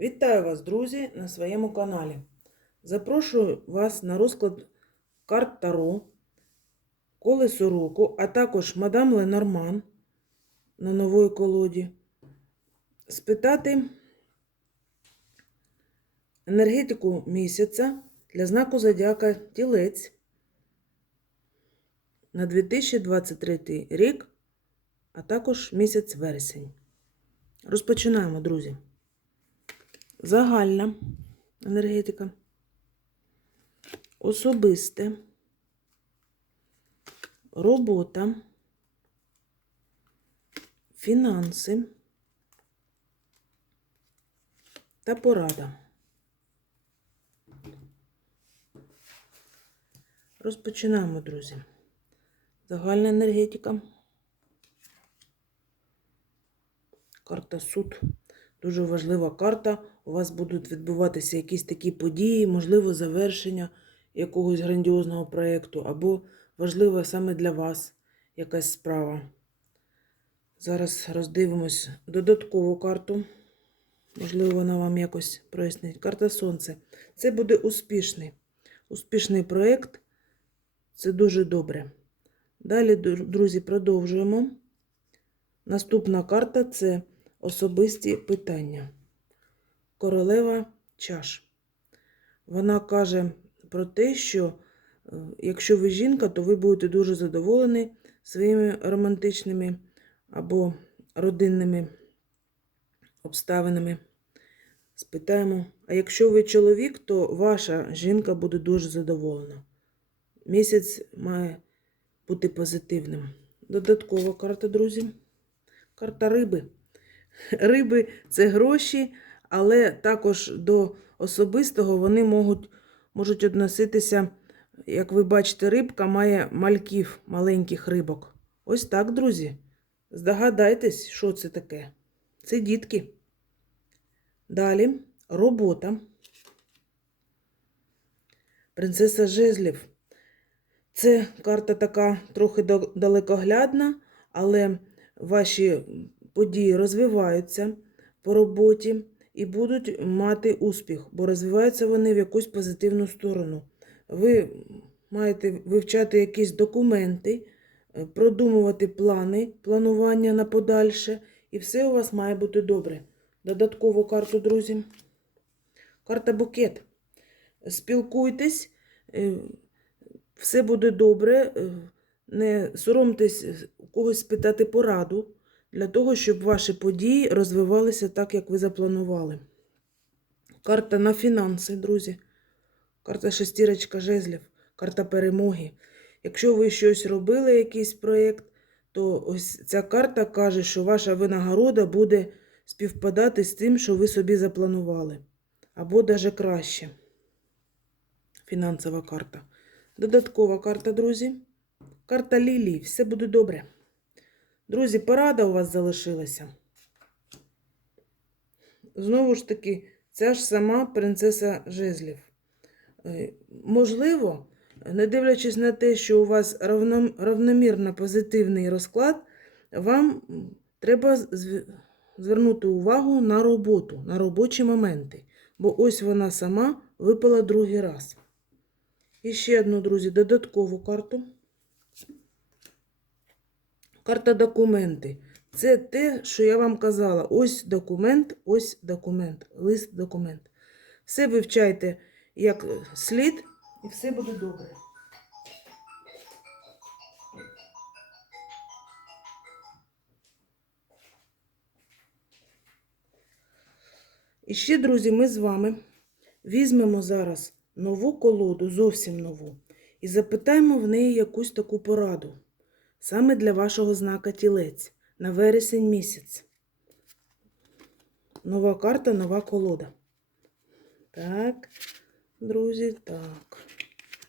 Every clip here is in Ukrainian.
Вітаю вас, друзі, на своєму каналі. Запрошую вас на розклад карт Таро, колесо року, а також мадам Ленорман на нової колоді. Спитати енергетику місяця для знаку Зодіака Тілець на 2023 рік, а також місяць вересень. Розпочинаємо, друзі. Загальна енергетика, особисте, робота, фінанси та порада. Розпочинаємо, друзі. Загальна енергетика. Карта суд. Дуже важлива карта. У вас будуть відбуватися якісь такі події, можливо, завершення якогось грандіозного проєкту, або важлива саме для вас якась справа. Зараз роздивимось додаткову карту. Можливо, вона вам якось прояснить. Карта Сонце. Це буде успішний. Успішний проєкт. Це дуже добре. Далі, друзі, продовжуємо. Наступна карта це особисті питання. Королева чаш. Вона каже про те, що е, якщо ви жінка, то ви будете дуже задоволені своїми романтичними або родинними обставинами. Спитаємо, а якщо ви чоловік, то ваша жінка буде дуже задоволена. Місяць має бути позитивним. Додаткова карта, друзі. Карта риби. Риби це гроші, але також до особистого вони можуть, можуть відноситися, як ви бачите, рибка має мальків, маленьких рибок. Ось так, друзі. Здогадайтесь, що це таке. Це дітки. Далі робота. Принцеса Жезлів. Це карта така трохи далекоглядна, але ваші події розвиваються по роботі і будуть мати успіх, бо розвиваються вони в якусь позитивну сторону. Ви маєте вивчати якісь документи, е, продумувати плани, планування на подальше, і все у вас має бути добре. Додаткову карту, друзі. Карта букет. Спілкуйтесь, е, все буде добре. е, Не соромтесь когось спитати пораду для того, щоб ваші події розвивалися так, як ви запланували. Карта на фінанси, друзі. Карта шестірочка жезлів, карта перемоги. Якщо ви щось робили, якийсь проєкт, то ось ця карта каже, що ваша винагорода буде співпадати з тим, що ви собі запланували. Або навіть краще. Фінансова карта. Додаткова карта, друзі. Карта Лілії. Все буде добре. Друзі, порада у вас залишилася. Знову ж таки, ця ж сама принцеса Жезлів. Е, Можливо, не дивлячись на те, що у вас равномірно позитивний розклад, вам треба звернути увагу на роботу, на робочі моменти. Бо ось вона сама випала другий раз. І ще одну, друзі, додаткову карту. Карта документи. Це те, що я вам казала. Ось документ, ось документ, лист документ. Все вивчайте як слід, і все буде добре. І ще, друзі, ми з вами візьмемо зараз нову колоду, зовсім нову, і запитаємо в неї якусь таку пораду. Саме для вашого знака тілець на вересень місяць. Нова карта, нова колода. Так, друзі, так.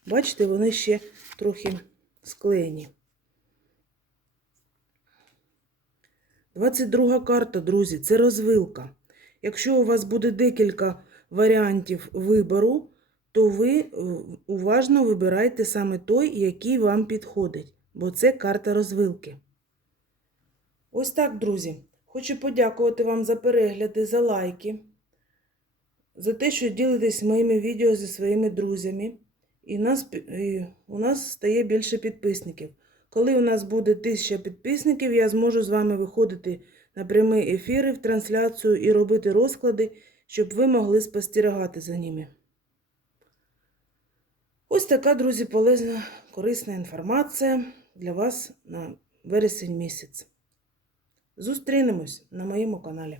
Бачите, вони ще трохи склеєні. 22 карта, друзі, це розвилка. Якщо у вас буде декілька варіантів вибору, то ви е, уважно вибирайте саме той, який вам підходить бо це карта розвилки. Ось так, друзі. Хочу подякувати вам за перегляди, за лайки. За те, що ділитесь моїми відео зі своїми друзями. І, нас, і у нас стає більше підписників. Коли у нас буде тисяча підписників, я зможу з вами виходити на прямі ефіри в трансляцію і робити розклади, щоб ви могли спостерігати за ними. Ось така, друзі, полезна, корисна інформація для вас на вересень місяць. Зустрінемось на моєму каналі.